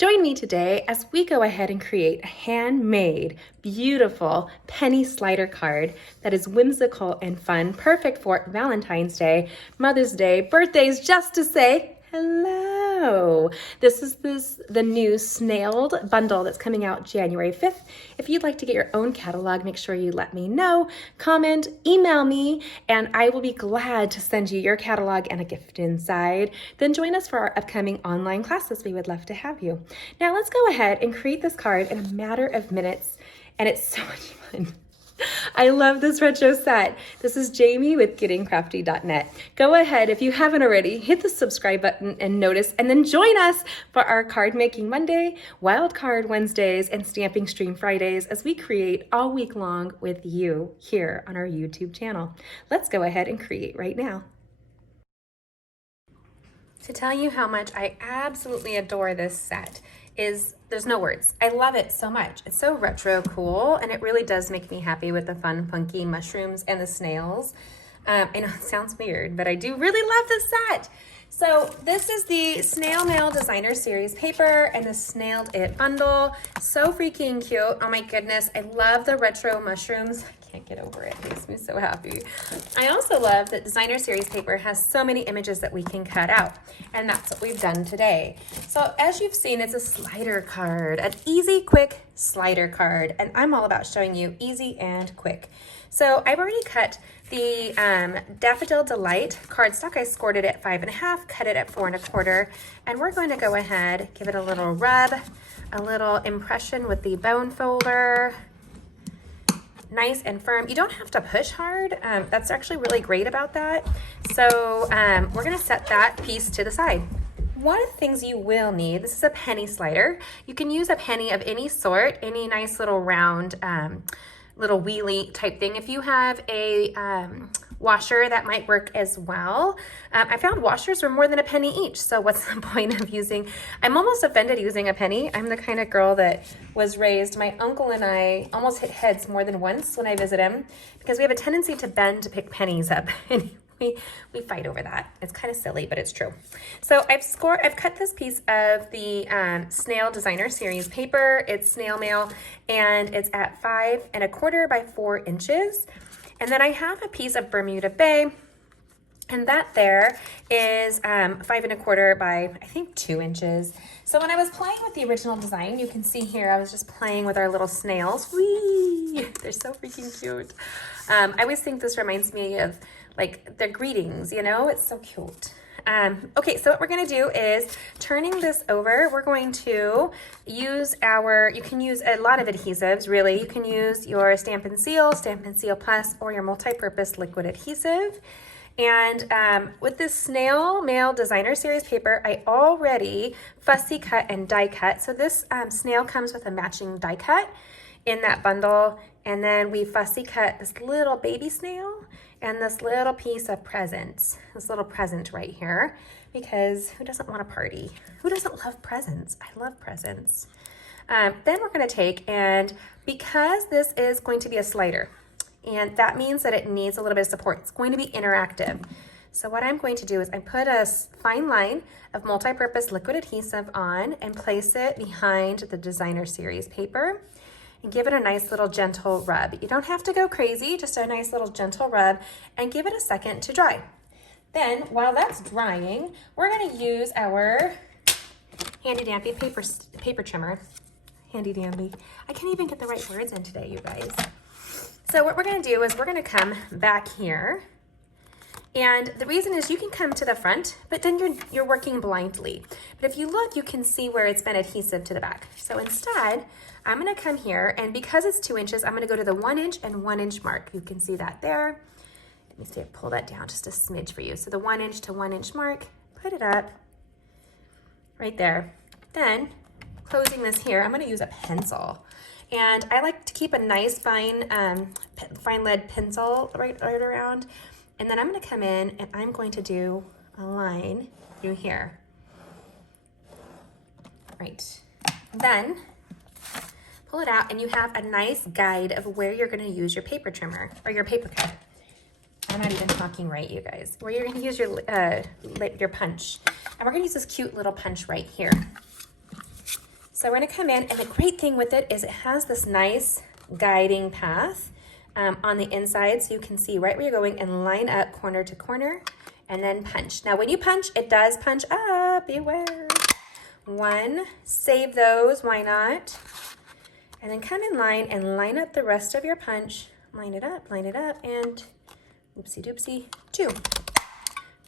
Join me today as we go ahead and create a handmade, beautiful penny slider card that is whimsical and fun, perfect for Valentine's Day, Mother's Day, birthdays, just to say hello. This is the new Snailed bundle that's coming out January 5th. If you'd like to get your own catalog, make sure you let me know, comment, email me, and I will be glad to send you your catalog and a gift inside. Then join us for our upcoming online classes. We would love to have you. Now let's go ahead and create this card in a matter of minutes, and it's so much fun. I love this retro set. This is Jamie with gettingcrafty.net. Go ahead, if you haven't already, hit the subscribe button and notice, and then join us for our Card Making Monday, Wild Card Wednesdays, and Stamping Stream Fridays as we create all week long with you here on our YouTube channel. Let's go ahead and create right now. To tell you how much I absolutely adore this set there's no words. I love it so much. It's so retro cool, and it really does make me happy with the fun, funky mushrooms and the snails. I know it sounds weird, but I do really love this set. So this is the Snail Mail Designer Series paper and the Snailed It bundle. So freaking cute. Oh my goodness. I love the retro mushrooms. I can't get over it. It makes me so happy. I also love that Designer Series paper has so many images that we can cut out. And that's what we've done today. So as you've seen, it's a slider card, an easy, quick slider card. And I'm all about showing you easy and quick. So I've already cut the Daffodil Delight cardstock. I scored it at 5.5, cut it at 4 1/4, and we're going to go ahead, give it a little rub, a little impression with the bone folder. Nice and firm. You don't have to push hard. That's actually really great about that. So we're gonna set that piece to the side. One of the things you will need, this is a penny slider. You can use a penny of any sort, any nice little round, little wheelie type thing. If you have a washer, that might work as well. I found washers were more than a penny each, so what's the point of using, I'm almost offended using a penny. I'm the kind of girl that was raised, my uncle and I almost hit heads more than once when I visit him, because we have a tendency to bend to pick pennies up. And we fight over that. It's kind of silly, but it's true. So I've cut this piece of the Snail Designer Series paper. It's snail mail, and it's at 5 1/4 by 4 inches. And then I have a piece of Bermuda Bay, and that there is 5 1/4 by, I think, 2 inches. So when I was playing with the original design, you can see here, I was just playing with our little snails. Whee! They're so freaking cute. I always think this reminds me of like their greetings, you know? It's so cute. Okay, so what we're gonna do is turning this over, we're going to use you can use a lot of adhesives, really. You can use your Stampin' Seal Plus, or your multi-purpose liquid adhesive. And with this Snail Mail Designer Series paper, I already fussy cut and die cut. So this snail comes with a matching die cut in that bundle. And then we fussy cut this little baby snail and this little piece of presents, this little present right here, because who doesn't want a party? Who doesn't love presents? I love presents. Then we're gonna take, and because this is going to be a slider, and that means that it needs a little bit of support. It's going to be interactive. So what I'm going to do is I put a fine line of multi-purpose liquid adhesive on and place it behind the Designer Series paper and give it a nice little gentle rub. You don't have to go crazy, just a nice little gentle rub, and give it a second to dry. Then while that's drying, we're gonna use our handy dandy paper trimmer. Handy dandy. I can't even get the right words in today, you guys. So what we're gonna do is we're gonna come back here, and the reason is you can come to the front, but then you're working blindly. But if you look, you can see where it's been adhesive to the back. So instead, I'm gonna come here, and because it's 2 inches, I'm gonna go to the 1 inch and 1 inch mark. You can see that there. Let me see, pull that down just a smidge for you. So the 1 inch to 1 inch mark, put it up right there. Then closing this here, I'm gonna use a pencil. And I like to keep a nice fine lead pencil right around. And then I'm gonna come in and I'm going to do a line through here. Right. Then pull it out, and you have a nice guide of where you're gonna use your paper trimmer or your paper cut. I'm not even talking right, you guys. Where you're gonna use your punch. And we're gonna use this cute little punch right here. So we're gonna come in, and the great thing with it is it has this nice guiding path on the inside, so you can see right where you're going and line up corner to corner and then punch. Now when you punch, it does punch up, beware. 1, save those, why not? And then come in line and line up the rest of your punch. Line it up, and oopsie doopsie, 2.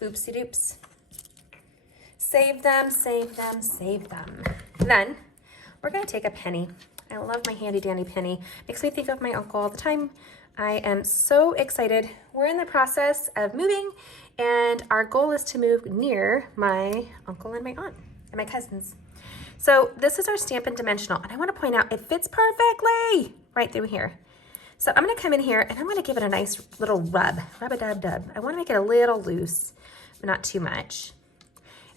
Oopsie doops. Save them, save them, save them. Then we're gonna take a penny. I love my handy dandy penny. Makes me think of my uncle all the time. I am so excited. We're in the process of moving, and our goal is to move near my uncle and my aunt and my cousins. So this is our Stampin' Dimensional, and I want to point out it fits perfectly right through here. So I'm going to come in here and I'm going to give it a nice little rub-a-dub-dub. I want to make it a little loose, but not too much.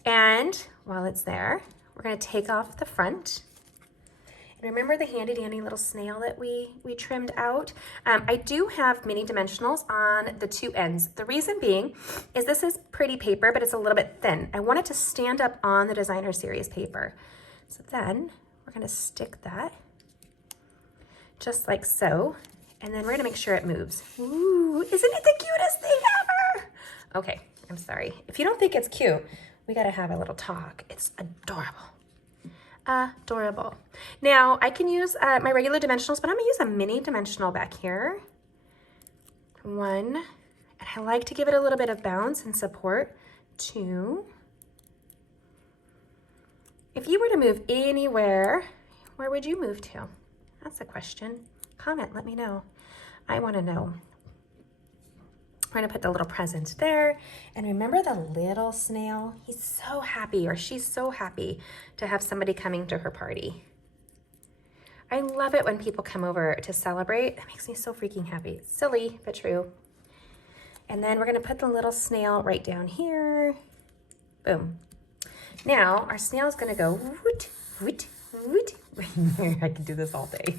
And while it's there, we're going to take off the front. And remember the handy dandy little snail that we trimmed out? I do have mini dimensionals on the 2 ends. The reason being is this is pretty paper, but it's a little bit thin. I want it to stand up on the designer series paper. So then we're gonna stick that just like so. And then we're gonna make sure it moves. Ooh, isn't it the cutest thing ever? Okay, I'm sorry. If you don't think it's cute, we gotta have a little talk. It's adorable. Adorable. Now I can use my regular dimensionals, but I'm gonna use a mini dimensional back here. 1, and I like to give it a little bit of bounce and support. 2. If you were to move anywhere, where would you move to? That's a question. Comment, let me know. I wanna know. We're gonna put the little present there. And remember the little snail? He's so happy, or she's so happy to have somebody coming to her party. I love it when people come over to celebrate. That makes me so freaking happy. It's silly, but true. And then we're gonna put the little snail right down here. Boom. Now our snail is gonna go woot, woot, woot. I could do this all day.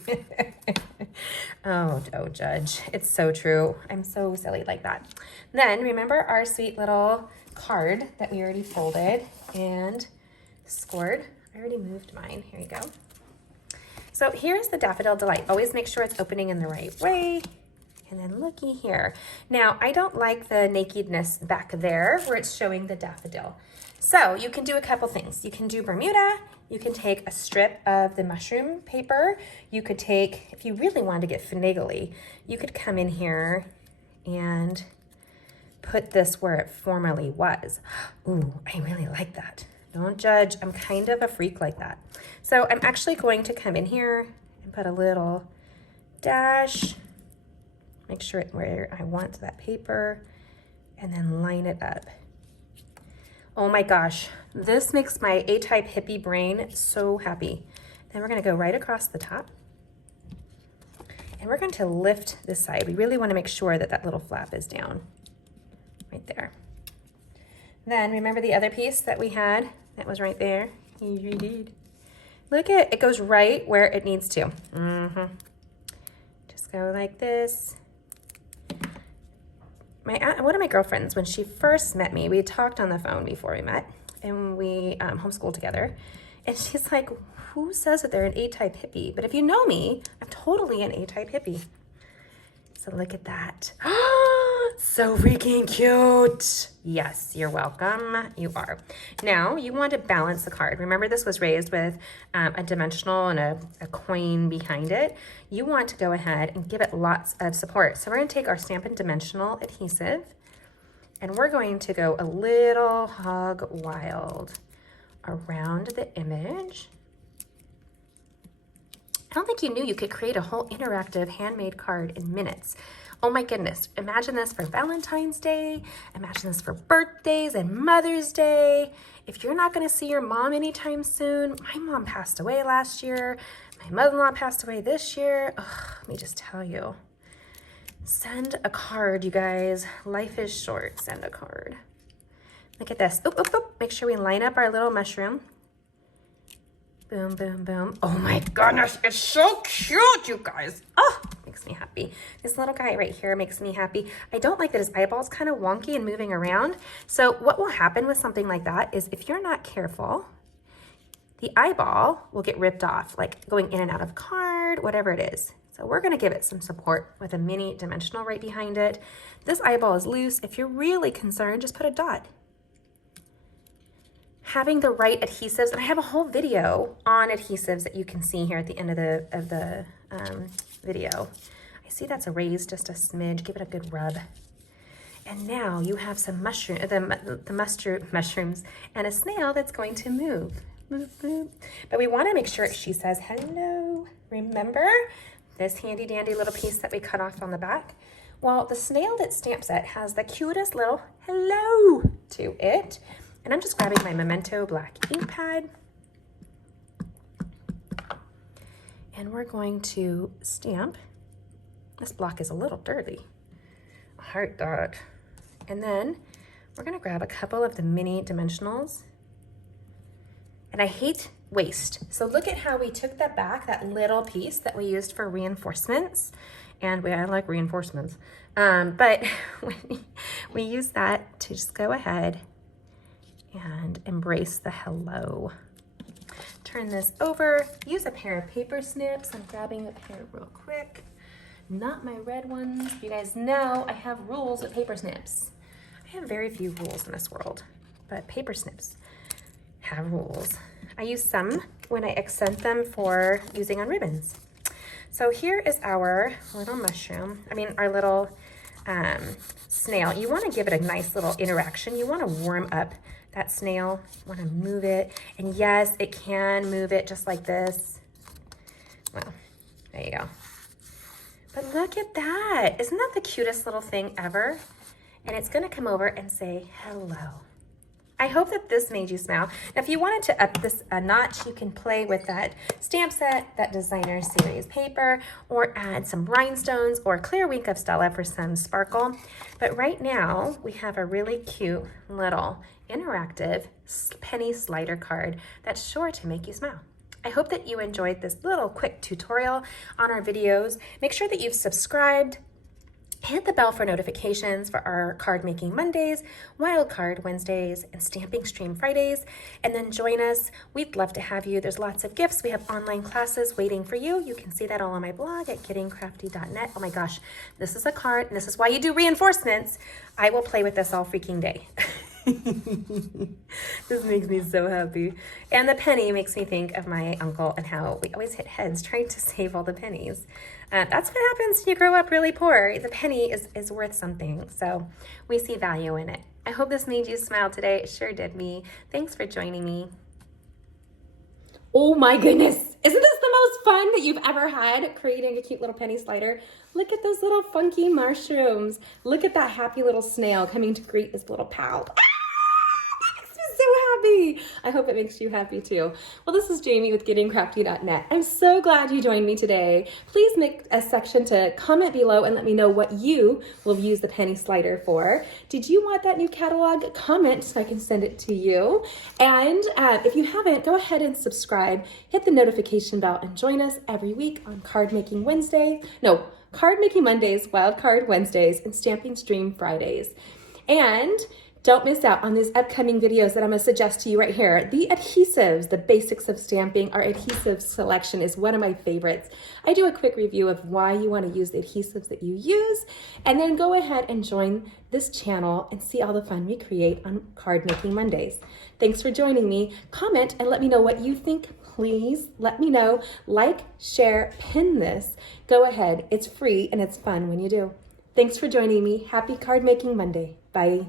Oh, don't judge. It's so true. I'm so silly like that. Then remember our sweet little card that we already folded and scored. I already moved mine. Here you go. So here's the Daffodil Delight. Always make sure it's opening in the right way. And then looky here. Now, I don't like the nakedness back there where it's showing the daffodil. So you can do a couple things. You can do Bermuda. You can take a strip of the mushroom paper. You could take, if you really wanted to get finagly, you could come in here and put this where it formerly was. Ooh, I really like that. Don't judge. I'm kind of a freak like that. So I'm actually going to come in here and put a little dash. Make sure it's where I want that paper, and then line it up. Oh my gosh, this makes my A-type hippie brain so happy. Then we're gonna go right across the top, and we're going to lift this side. We really wanna make sure that that little flap is down, right there. Then remember the other piece that we had that was right there? Look at it, goes right where it needs to. Just go like this. One of my girlfriends, when she first met me, we talked on the phone before we met, and we homeschooled together. And she's like, who says that they're an A-type hippie? But if you know me, I'm totally an A-type hippie. So look at that. So freaking cute. Yes, you're welcome. You are. Now, you want to balance the card. Remember, this was raised with a dimensional and a coin behind it. You want to go ahead and give it lots of support. So we're going to take our Stampin' Dimensional adhesive, and we're going to go a little hog wild around the image. I don't think you knew you could create a whole interactive handmade card in minutes. Oh my goodness, imagine this for Valentine's Day, imagine this for birthdays and Mother's Day. If you're not gonna see your mom anytime soon, my mom passed away last year, my mother-in-law passed away this year. Let me just tell you, send a card, you guys. Life is short, send a card. Look at this, oop, oop, oop. Make sure we line up our little mushroom. Boom, boom, boom. Oh my goodness, it's so cute, you guys. Oh, makes me happy. This little guy right here makes me happy. I don't like that his eyeball's kind of wonky and moving around. So what will happen with something like that is if you're not careful, the eyeball will get ripped off, like going in and out of card, whatever it is. So we're gonna give it some support with a mini dimensional right behind it. This eyeball is loose. If you're really concerned, just put a dot. Having the right adhesives, and I have a whole video on adhesives that you can see here at the end of the video. I see that's erased just a smidge. Give it a good rub. And now you have some mushrooms and a snail that's going to move. But we want to make sure she says hello. Remember this handy dandy little piece that we cut off on the back? Well, the snail that stamp set has the cutest little hello to it. And I'm just grabbing my Memento black ink pad. And we're going to stamp. This block is a little dirty. A heart dot. And then we're gonna grab a couple of the mini dimensionals. And I hate waste. So look at how we took that back, that little piece that we used for reinforcements. And I like reinforcements. But we use that to just go ahead and embrace the hello. Turn this over, use a pair of paper snips. I'm grabbing a pair real quick. Not my red ones. You guys know I have rules with paper snips. I have very few rules in this world, but paper snips have rules. I use some when I accent them for using on ribbons. So here is our little mushroom, our little snail. You want to give it a nice little interaction. You want to warm up that snail, you want to move it. And yes, it can move it just like this. Well, there you go. But look at that. Isn't that the cutest little thing ever? And it's going to come over and say hello. I hope that this made you smile. Now, if you wanted to up this a notch, you can play with that stamp set, that designer series paper, or add some rhinestones or clear wink of Stella for some sparkle. But right now, we have a really cute little interactive penny slider card that's sure to make you smile. I hope that you enjoyed this little quick tutorial on our videos. Make sure that you've subscribed. Hit the bell for notifications for our card making Mondays, wild card Wednesdays, and stamping stream Fridays. And then join us. We'd love to have you. There's lots of gifts. We have online classes waiting for you. You can see that all on my blog at gettingcrafty.net. Oh my gosh, this is a card, and this is why you do reinforcements. I will play with this all freaking day. This makes me so happy. And the penny makes me think of my uncle and how we always hit heads trying to save all the pennies. That's what happens when you grow up really poor. The penny is worth something, so we see value in it. I hope this made you smile today. It sure did me. Thanks for joining me. Oh my goodness. Isn't this the most fun that you've ever had creating a cute little penny slider? Look at those little funky mushrooms. Look at that happy little snail coming to greet his little pal. So happy. I hope it makes you happy too. Well, this is Jamie with gettingcrafty.net. I'm so glad you joined me today. Please make a section to comment below and let me know what you will use the penny slider for. Did you want that new catalog? Comment so I can send it to you. And if you haven't, go ahead and subscribe, hit the notification bell, and join us every week on Card Making Mondays, Wild Card Wednesdays, and Stamping Stream Fridays. And don't miss out on these upcoming videos that I'm going to suggest to you right here. The adhesives, the basics of stamping. Our adhesive selection is one of my favorites. I do a quick review of why you want to use the adhesives that you use, and then go ahead and join this channel and see all the fun we create on Card Making Mondays. Thanks for joining me. Comment and let me know what you think. Please let me know. Like, share, pin this. Go ahead. It's free and it's fun when you do. Thanks for joining me. Happy Card Making Monday. Bye.